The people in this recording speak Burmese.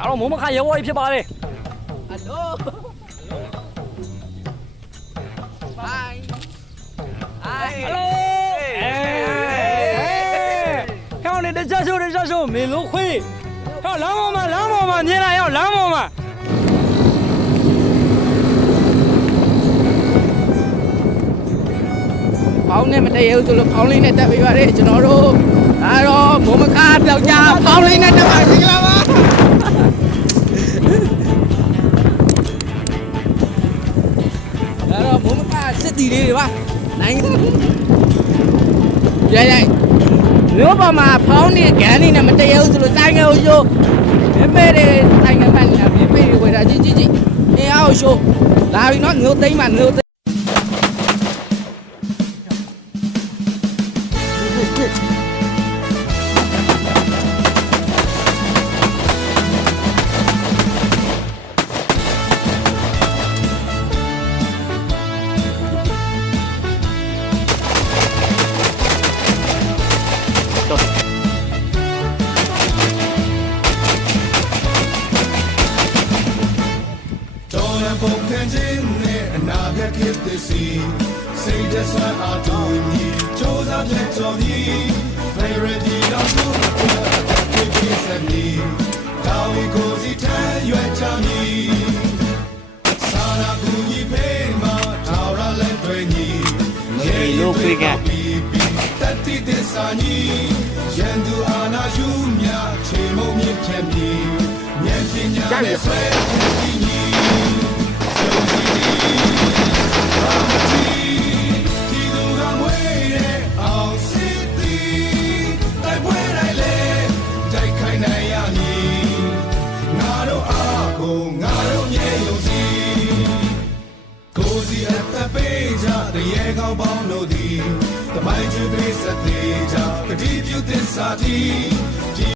ဒါတော့မုံမခရဲဘော်ကြီးဖြစ်ပါတယ်ဟယ်လိုဘိုင်အိုင်ဟယ်လိုဟဲ့နေတကြချိုးတကြချိုးမင်းလုံးခွေးဟဲ့လမ်းပေါ်မှာလမ်းပေါ်မှာမြင်လာရောက်လမ်းပေါ်မှာဖောင်းနဲ့မတည့်ရဘူးဆိုလို့ဖောင်းလေးနဲ့တက်ပေးပါလေကျွန်တော်တို့ဒါတော့မုံမကားပြောက်ကြဖောင်းလေးနဲ့တက်ပါစီ ကလာပါဒါတော့မုံမကားစစ်တီလေးတွေပါနိုင်ငံရိုက်ရိုက်မြို့ပေါ်မှာဖောင်းနေဂန်းနေနဲ့မတည့်ရဘူးဆိုလို့တိုင်ငယ်ကိုရှိုးမမေ လာပြီနော်ငိုသိမ့်မှာငိုသိမ့်တော်ရန်ပုံခံခြင်းနဲ့အနာဂတ်ဖြစ်သည်စီစိတ်တဆန်းအားထုတ်ညီစ조사ဖြတ်ကျော်ညီ Clarity တော့ဆိုတော့ဖြစ်ဖြစ်စမီဒါဝီကိုစီထမ်းရွက်ချမီစာရာကူညီဖေးမှာထာဝရလက်တွေညီရေရုပ်ခေကတတိတစ္ဆာညီရန်သူအာနာယူမြချေမုံမြင့်ဖြတ်မီဉာဏ်ပညာနဲ့ဆွဲ ကိုစီအသက်ပေးကြတရေကောင်းပေါင်းတို့သည်တမိုင်းကျွေးပေးစက်သေးကြတတိပြုသစ္စာတီ